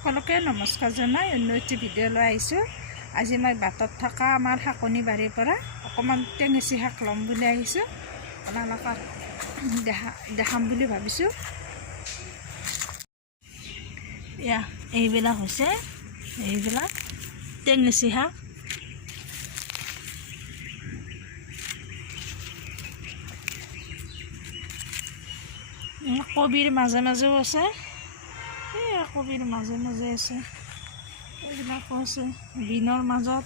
সকলোকে নমস্কাৰ জনাই অন্য এটি ভিডিঅ' লৈ আহিছোঁ। আজি মই বাটত থকা আমাৰ শাকনি বাৰীৰ পৰা অকণমান টেঙেচি শাক ল'ম বুলি আহিছোঁ। আপোনালোকক দেখাম বুলি ভাবিছোঁ। এইবিলাক হৈছে টেঙেচি শাক। কবিৰ মাজে মাজেও আছে, কবিৰ মাজে মাজে আছে, এইবিলাকো আছে বিনৰ মাজত,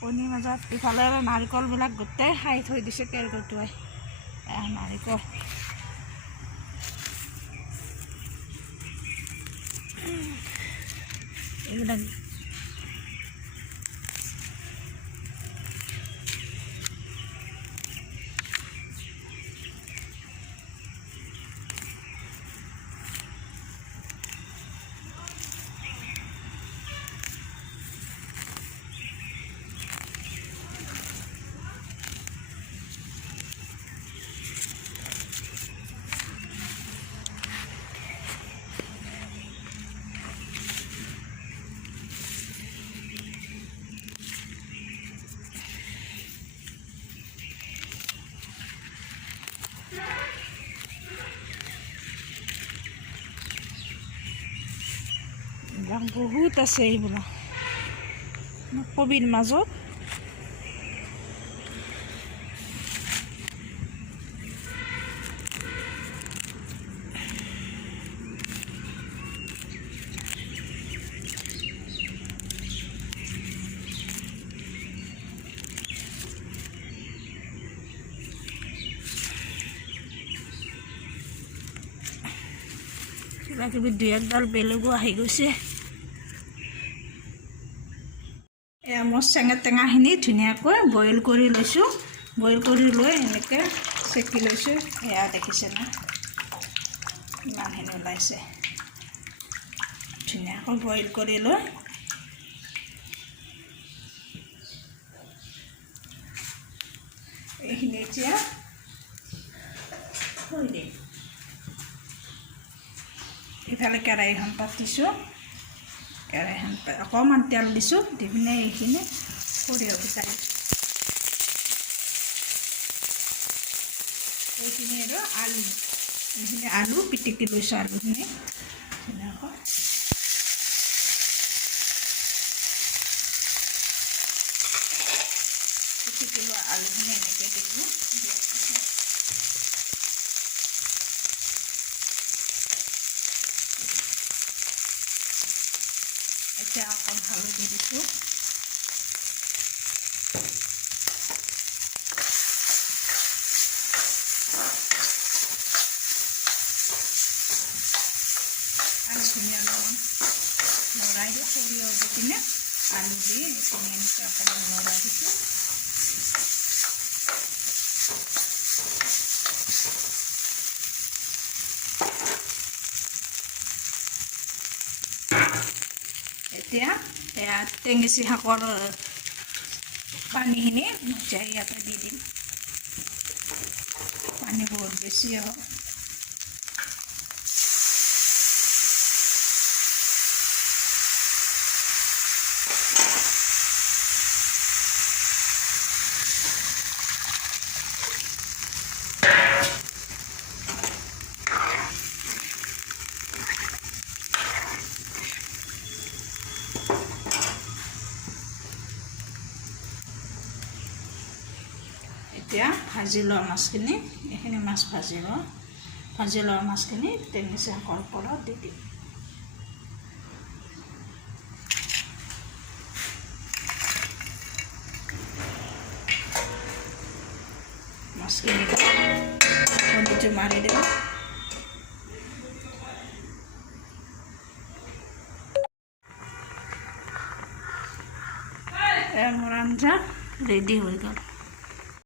কণীৰ মাজত। ইফালে আৰু নাৰিকলবিলাক গোটেই খাই থৈ দিছে কেৰ্কেটুৱাই। নাৰিকল এইবিলাক বহুত আছে। এইবিলাক কবিৰ মাজত কিবা কিবি দুই একডাল বেলেগো আহি গৈছে। মোৰ চেঙা টেঙাখিনি ধুনীয়াকৈ বইল কৰি লৈছোঁ। বইল কৰি লৈ এনেকৈ চেকি লৈছোঁ। এয়া দেখিছে না ইমানখিনি ওলাইছে। ধুনীয়াকৈ বইল কৰি লৈ এইখিনি এতিয়া থৈ দিম। ইফালে কেৰাহীখন পাতিছোঁ। কেৰাহীখন অকণমান তেল দিছোঁ, দি পিনে এইখিনি সৰিয়হ গোটাই এইখিনি আৰু এইখিনি আলু পিটিকি লৈছোঁ। আলুখিনি ধুনীয়াকৈ পিটিকি লোৱা আলুখিনি এনেকৈ দিলোঁ। এতিয়া অকণ হালধি দিছোঁ। আৰু ধুনীয়া লৰাই দি সৰিয়হ দি কিনে আলু দি এইখিনি এনেকৈ অকণমান লৰাই দিছোঁ। এতিয়া এয়া টেঙেচি শাকৰ পানীখিনি মজাই ইয়াতে দি দিম। পানী বহুত বেছি হয়। এতিয়া ভাজি লোৱা মাছখিনি, এইখিনি মাছ ভাজি লোৱা মাছখিনি টেঙেচি শাকৰ ওপৰত দি দিম। মাছখিনি কণীটো মাৰি দিম। মোৰ আঞ্জা ৰেডি হৈ গ'ল।